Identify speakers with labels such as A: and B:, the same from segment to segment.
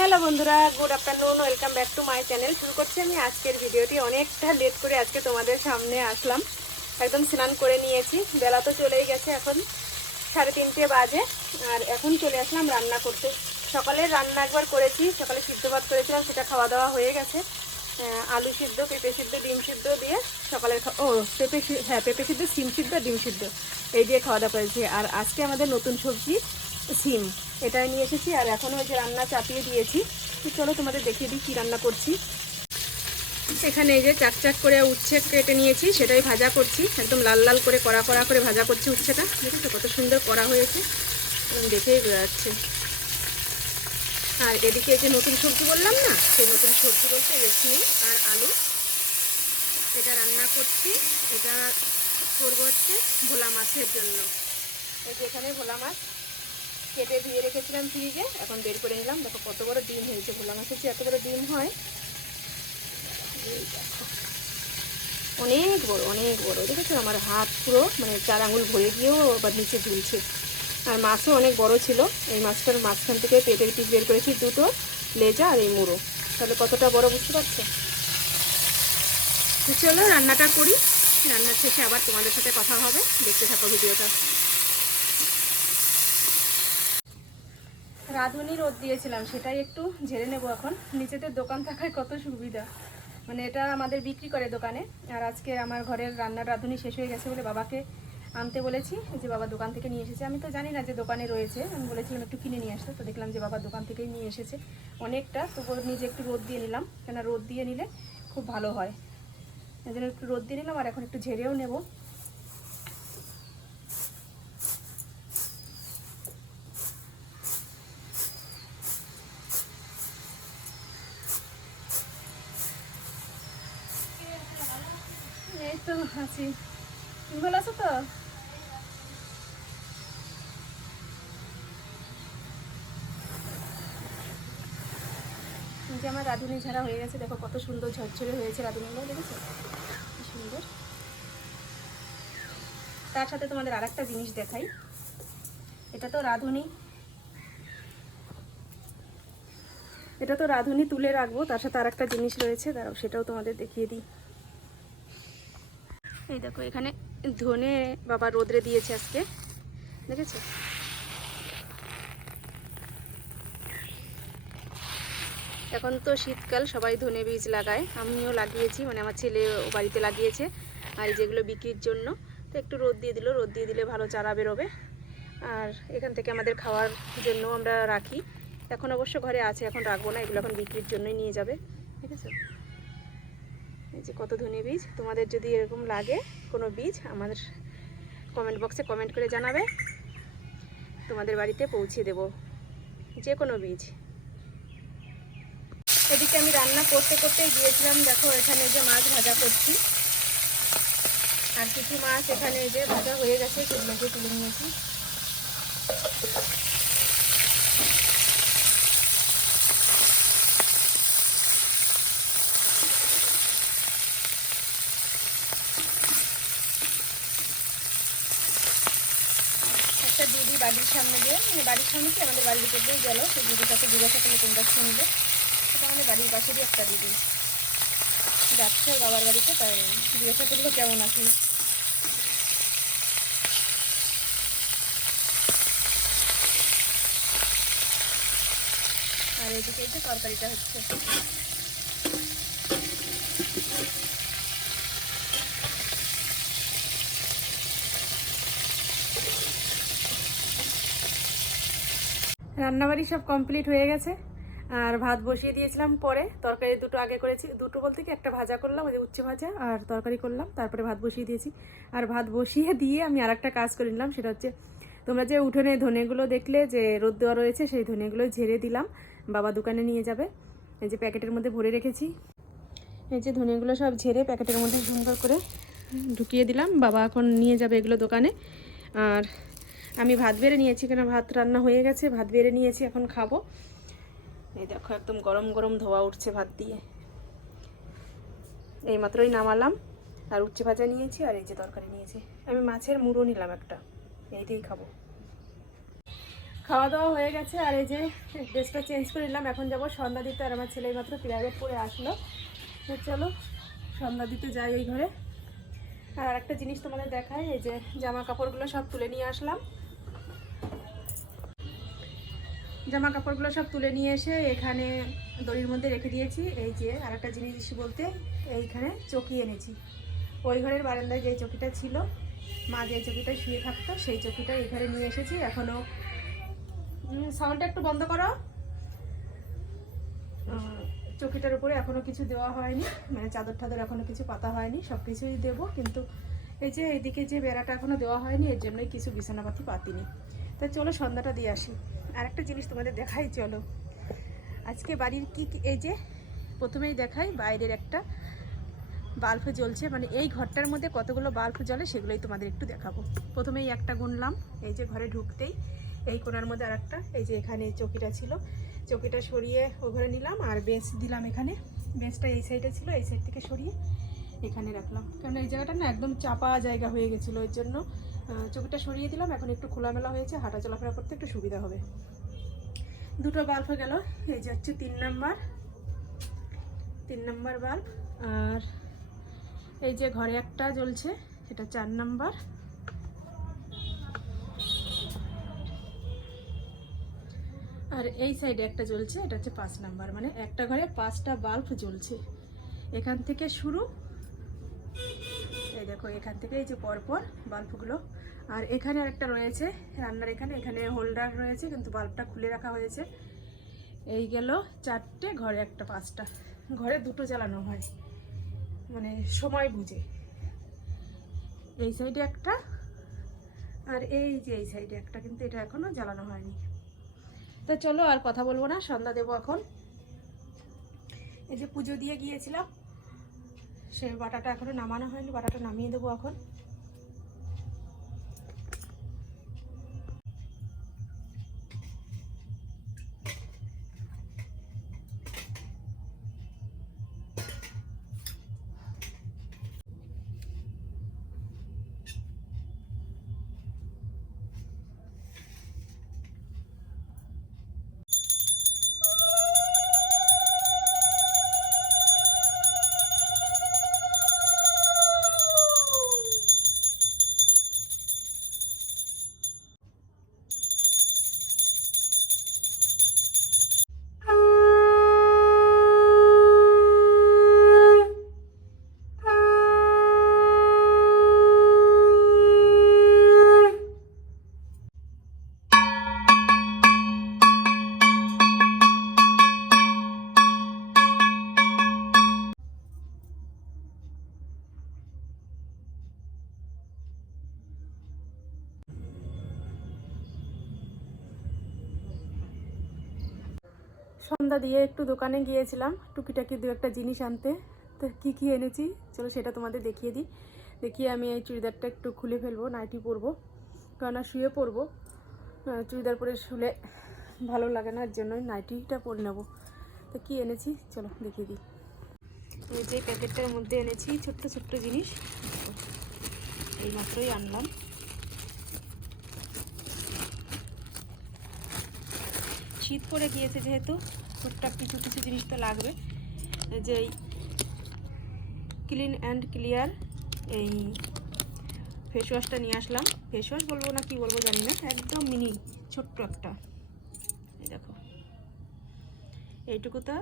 A: Hello বন্ধুরা, good afternoon, welcome back to my channel. শুরু করছি আমি আজকের ভিডিওটি। অনেকটা লেট করে আজকে তোমাদের সামনে আসলাম। একদম স্নান করে নিয়েছি। বেলা তো চলেই গেছে এখন, সাড়ে তিনটে বাজে। আর এখন চলে আসলাম রান্না করতে। সকালে রান্না একবার করেছি, সকালে সিদ্ধ ভাত করেছিলাম, সেটা খাওয়া দাওয়া হয়ে গেছে। আলু সিদ্ধ, পেঁপে সিদ্ধ, ডিম সিদ্ধ দিয়ে সকালের ও, পেঁপে হ্যাঁ পেঁপে সিদ্ধ, সিম সিদ্ধ, ডিম সিদ্ধ, এই দিয়ে খাওয়া দাওয়া করেছি। আর আজকে আমাদের নতুন সবজি সিম। এটাই নিয়ে এসেছি আর এখনও ওই যে রান্না চাপিয়ে দিয়েছি। তো চলো তোমাদের দেখিয়ে দিই কী রান্না করছি। এখানে এই যে চাক চাক করে উচ্ছে কেটে নিয়েছি, সেটাই ভাজা করছি। একদম লাল লাল করে, কড়া কড়া করে ভাজা করছি উচ্ছেটা। দেখেছ কত সুন্দর করা হয়েছে? একদম দেখেই বোঝা যাচ্ছে আর এদিকে যে নতুন সবজি বললাম না, সেই নতুন সবজি বলতে রেশমি আর আলু। এটা রান্না করছি। এটা করব হচ্ছে ভোলা মাছের জন্য। এই যে এখানে ভোলা মাছ। কেটে ধুয়ে রেখেছিলাম ফ্রিজে, এখন বের করে নিলাম। দেখো কত বড় ডিম হয়েছে ভোলা মাছের এত বড় ডিম হয়। অনেক বড় অনেক বড়। দেখেছ? আমার হাত পুরো মানে চার আঙুল ভরে গিয়েও আবার নিচে ঝুলছে। আর মাছও অনেক বড় ছিল। এই মাছটার মাঝখান থেকে পেটের পিস বের করেছি দুটো, লেজা আর এই মুড়ো। তাহলে কতটা বড় বুঝতে পারছ? চলো রান্নাটা করি। রান্নার শেষে আবার তোমাদের সাথে কথা হবে। দেখতে থাকো ভিডিওটা। রাঁধুনি রোদ দিয়েছিলাম, সেটাই একটু ঝেড়ে নেব এখন। নিচেতে দোকান থাকায় কত সুবিধা। মানে এটা আমাদের বিক্রি করে দোকানে। আর আজকে আমার ঘরের রান্নার রাঁধুনি শেষ হয়ে গেছে বলে বাবাকে আনতে বলেছি, যে বাবা দোকান থেকে নিয়ে এসেছে। আমি তো জানি না যে দোকানে রয়েছে। আমি বলেছিলাম একটু কিনে নিয়ে আসতে, তো দেখলাম যে বাবা দোকান থেকেই নিয়ে এসেছে অনেকটা। তো নিজে একটু রোদ দিয়ে নিলাম। কেন রোদ দিয়ে নিলে খুব ভালো হয়। এই জন্য একটু রোদ দিয়ে নিলাম, আর এখন একটু ঝেড়েও নেব। তো আছি। তুমি ভালো আছো তো? যে আমার রাঁধুনি ঝাড়া হয়ে গেছে, দেখো কত সুন্দর ঝরঝরে হয়েছে রাঁধুনিগুলো দেখেছ? কি সুন্দর। তার সাথে তোমাদের আর একটা জিনিস দেখাই। এটা তো রাঁধুনি। এটা তো রাঁধুনি তুলে রাখব, তার সাথে আর একটা জিনিস রয়েছে, দাঁড়াও সেটাও তোমাদের দেখিয়ে দিই। এই দেখো, এখানে ধনে বাবা রোদরে দিয়েছে আজকে। দেখেছ? এখন তো শীতকাল, সবাই ধনে বীজ লাগায়। আমিও লাগিয়েছি মানে আমার ছেলে বাড়িতে লাগিয়েছে, আর যেগুলো বিক্রির জন্য। তো একটু রোদ দিয়ে দিল, রোদ দিয়ে দিলে ভালো চারা বেরোবে। আর এখান থেকে আমাদের খাওয়ার জন্য আমরা রাখি। এখন অবশ্য ঘরে আছে, এখন রাখব না, এগুলো এখন বিক্রির জন্যই নিয়ে যাবে। ঠিক আছে এই যে কত ধনে বীজ, তোমাদের যদি এরকম লাগে কোনো বীজ, আমাদের কমেন্ট বক্সে কমেন্ট করে জানাবে। তোমাদের বাড়িতে পৌঁছে দেব, যে কোনো বীজ। এদিকে আমি রান্না করতে করতেই গিয়েছিলাম, দেখো এখানে যে মাছ ভাজা করছি। আর কিছু মাছ এখানে যে ভাজা হয়ে গেছে, সেগুলোকে তুলে নিয়েছি একটা দিদি সামনে দিয়ে মানে বাড়ির সামনে কি আমাদের বাড়ির উপর দিয়েই গেলো, সেই দিদির কাছে জিজ্ঞাসা করলে, তোমরা শুনবে? সেটা আমাদের বাড়ির পাশেরই একটা দিদি। যাচ্ছে, বাবার বাড়িতে, তাই জিজ্ঞাসা করল, কেমন আছি আর এদিকে এই যে তরকারিটা হচ্ছে। রান্নাবাড়ি সব কমপ্লিট হয়ে গেছে। আর ভাত বসিয়ে দিয়েছিলাম পরে। তরকারি দুটো আগে করেছি। দুটো বলতে কি, একটা ভাজা করলাম, ওই যে উচ্ছে ভাজা আর তরকারি করলাম। তারপরে ভাত বসিয়ে দিয়েছি। আর ভাত বসিয়ে দিয়ে আমি আর একটা কাজ করে নিলাম, সেটা হচ্ছে তোমরা যে উঠোনে ধনেগুলো দেখলে, যে রোদ দেওয়া রয়েছে, সেই ধনেগুলো ঝেড়ে দিলাম। বাবা দোকানে নিয়ে যাবে। এই যে প্যাকেটের মধ্যে ভরে রেখেছি। এই যে ধনেগুলো সব ঝেড়ে প্যাকেটের মধ্যে সুন্দর করে ঢুকিয়ে দিলাম। বাবা এখন নিয়ে যাবে এগুলো দোকানে। আর আমি ভাত বেড়ে নিয়েছি কেন? ভাত রান্না হয়ে গেছে, ভাত বেড়ে নিয়েছি, এখন খাব। এই দেখো, একদম গরম গরম ধোয়া উঠছে ভাত দিয়ে। এই মাত্রই নামালাম, আর উচ্ছে ভাজা নিয়েছি, আর এই যে তরকারি নিয়েছি। আমি মাছের মুড়ো নিলাম একটা এইটাই খাব। খাওয়া দাওয়া হয়ে গেছে, আর এই যে ড্রেসটা চেঞ্জ করে নিলাম, এখন যাব সন্ধ্যা দিতে, আর আমার ছেলে মাত্র প্রাইভেট পরে আসলো। চলো, সন্ধ্যা দিতে যাই এই ঘরে। আর একটা জিনিস তোমাদের দেখায় এই যে জামা কাপড়গুলো সব তুলে নিয়ে আসলাম। জামা কাপড়গুলো সব তুলে নিয়ে এসে এখানে দড়ির মধ্যে রেখে দিয়েছি। এই যে আরেকটা জিনিস বলতে এইখানে চকি এনেছি। ওই ঘরের বারান্দায় যে চকিটা ছিল, মা যে চকিটা শুয়ে থাকতো, সেই চকিটা এখানে নিয়ে এসেছি। এখনও সাউন্ডটা একটু বন্ধ করো। চকিটার উপরে এখনও কিছু দেওয়া হয়নি। মানে চাদর টাদর এখনও কিছু পাতা হয়নি, সব কিছুই দেবো। কিন্তু এই যে এইদিকে যে বেড়াটা এখনও দেওয়া হয়নি, এর জন্যই কিছু বিছানাপাতি পাতিনি। তা চলো সন্ধ্যাটা দিয়ে আসি। আরেকটা জিনিস তোমাদের দেখাই, চলো। আজকে বাড়ির কি এই যে, প্রথমেই দেখাই, বাইরের একটা বাল্ব জ্বলছে মানে এই ঘরটার মধ্যে কতগুলো বাল্ব জ্বলে সেগুলোই তোমাদের একটু দেখাবো। প্রথমেই একটা গুনলাম, এই যে ঘরে ঢুকতেই এই কোনার মধ্যে আর একটা এই যে এখানে চকিটা ছিল। চকিটা সরিয়ে ও ঘরে নিলাম, আর বেঞ্চ দিলাম এখানে। বেঞ্চটা এই সাইডে ছিল, এই সাইড থেকে সরিয়ে এখানে রাখলাম। কারণ এই জায়গাটা না একদম চাপা জায়গা হয়ে গেছিল ওই জন্য চকিটা সরিয়ে দিলাম, এখন একটু খোলামেলা হয়েছে, হাঁটা চলাফেরা করতে একটু সুবিধা হবে। দুটো বাল্ব হয়ে গেল, এই যে হচ্ছে তিন নাম্বার তিন নাম্বার বাল্ব আর এই যে ঘরে একটা জ্বলছে এটা চার নাম্বার। আর এই সাইডে একটা জ্বলছে, এটা হচ্ছে পাঁচ নাম্বার মানে একটা ঘরে পাঁচটা বাল্ব জ্বলছে। এখান থেকে শুরু, এই দেখো, এখান থেকে এই যে পরপর বাল্বগুলো আর এখানে আরেকটা রয়েছে, রান্নার এখানে এখানে হোল্ডার রয়েছে, কিন্তু বাল্বটা খুলে রাখা হয়েছে। এই গেল চারটে, ঘরে একটা পাঁচটা। ঘরে দুটো জ্বালানো হয় মানে সময় বুঝে। এই সাইডে একটা, আর এই যে এই সাইডে একটা, কিন্তু এটা এখনও জ্বালানো হয়নি। তো চলো আর কথা বলব না, সন্ধ্যা দেবো এখন। এই যে পুজো দিয়ে গিয়েছিলাম, সে বাটাটা এখনও নামানো হয়নি, বাটাটা নামিয়ে দেবো এখন। দিয়ে একটু দোকানে গিয়েছিলাম, টুকিটাকি দু একটা জিনিস আনতে। তো কী কী এনেছি? চলো সেটা তোমাদের দেখিয়ে দিই। দেখিয়ে আমি এই চুড়িদারটা একটু খুলে ফেলব, নাইটি পরবো কেননা শুয়ে পরবো। চুড়িদার পরে শুলে ভালো লাগে না এর জন্যই নাইটিটা পরে নেব। তো কী এনেছি? চলো দেখিয়ে দিই। এই যে প্যাকেটটার মধ্যে এনেছি ছোট্ট ছোট্ট জিনিস। এই মাত্রই আনলাম। শীত পড়ে গিয়েছে যেহেতু টুকটাক কিছু কিছু জিনিস তো লাগবে। যে ক্লিন অ্যান্ড ক্লিয়ার এই ফেস ওয়াশটা নিয়ে আসলাম। ফেস ওয়াশ বলব না কি বলব জানি না, একদম মিনি ছোট্ট একটা। এই দেখো। এইটুকুটা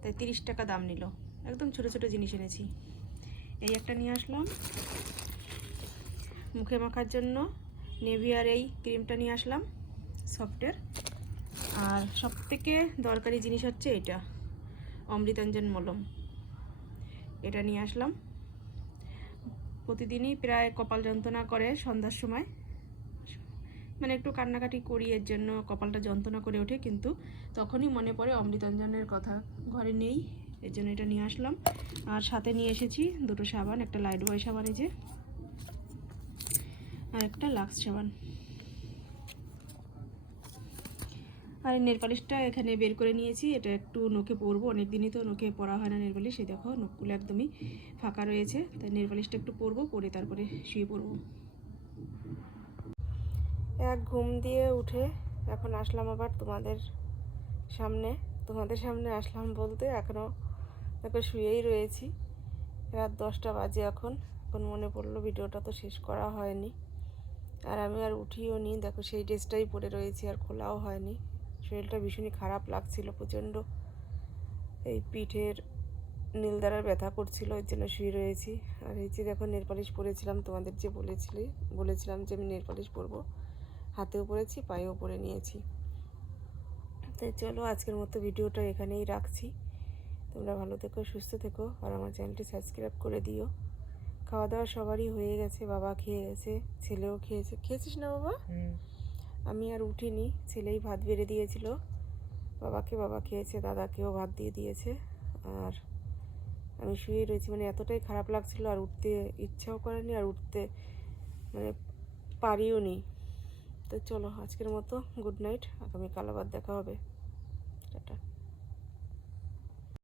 A: তাই তিরিশ টাকা দাম নিল। একদম ছোট ছোট জিনিস এনেছি। এই একটা নিয়ে আসলাম। মুখে মাখার জন্য নেভিয়ার এই ক্রিমটা নিয়ে আসলাম। সফটের আর সব থেকে দরকারি জিনিস হচ্ছে এটা, অমৃতাঞ্জন মলম। এটা নিয়ে আসলাম। প্রতিদিনই প্রায় কপাল যন্ত্রণা করে সন্ধ্যার সময়। মানে একটু কান্নাকাটি করি, এর জন্য কপালটা যন্ত্রণা করে ওঠে, কিন্তু তখনই মনে পড়ে অমৃতাঞ্জনের কথা। ঘরে নেই, এর জন্য এটা নিয়ে আসলাম। আর সাথে নিয়ে এসেছি দুটো সাবান, একটা লাইট বয় সাবান এই যে, আর একটা লাক্স সাবান। আর নেল পালিশটা এখানে বের করে নিয়েছি। এটা একটু নোকে পরবো অনেক দিনই তো নোকে পরা হয় না নেল পালিশ। দেখো নোকগুলো একদমই ফাঁকা রয়েছে। তাই নেল পালিশটা একটু পরবো, পরে তারপরে শুয়ে পড়ব। এক ঘুম দিয়ে উঠে এখন আসলাম আবার তোমাদের সামনে। তোমাদের সামনে আসলাম বলতে এখনও দেখো শুয়েই রয়েছি। রাত দশটা বাজে এখন। এখন মনে পড়ল ভিডিওটা তো শেষ করা হয়নি। আর আমি আর উঠিও নি। দেখো সেই ড্রেসটাই পরে রয়েছি, আর খোলাও হয়নি। শরীরটা ভীষণই খারাপ লাগছিল, প্রচণ্ড এই পিঠের নীল নীলদারার ব্যথা করছিল, ওই জন্য শুয়ে রয়েছি। আর এই যে দেখো নেলপালিশ পরেছিলাম, তোমাদের যে বলেছিলি, বলেছিলাম যে আমি নেল পালিশ পরবো। হাতেও পরেছি, পায়েও পরে নিয়েছি। তাই চলো, আজকের মতো ভিডিওটা এখানেই রাখছি। তোমরা ভালো থেকো, সুস্থ থেকো, আর আমার চ্যানেলটি সাবস্ক্রাইব করে দিও। খাওয়া দাওয়া সবারই হয়ে গেছে, বাবা খেয়ে গেছে, ছেলেও খেয়েছে। খেয়েছিস না বাবা? আমি আর উঠিনি। ছেলেই ভাত বেড়ে দিয়েছিল। বাবাকে বাবা খেয়েছে, দাদাকেও ভাত দিয়ে দিয়েছে। আর আমি শুয়ে রয়েছি। মানে এতটাই খারাপ লাগছিল, আর উঠতে ইচ্ছাও করেনি, আর উঠতে মানে পারিও নি। তো চলো, আজকের মতো গুড নাইট। আগামীকাল আবার দেখা হবে।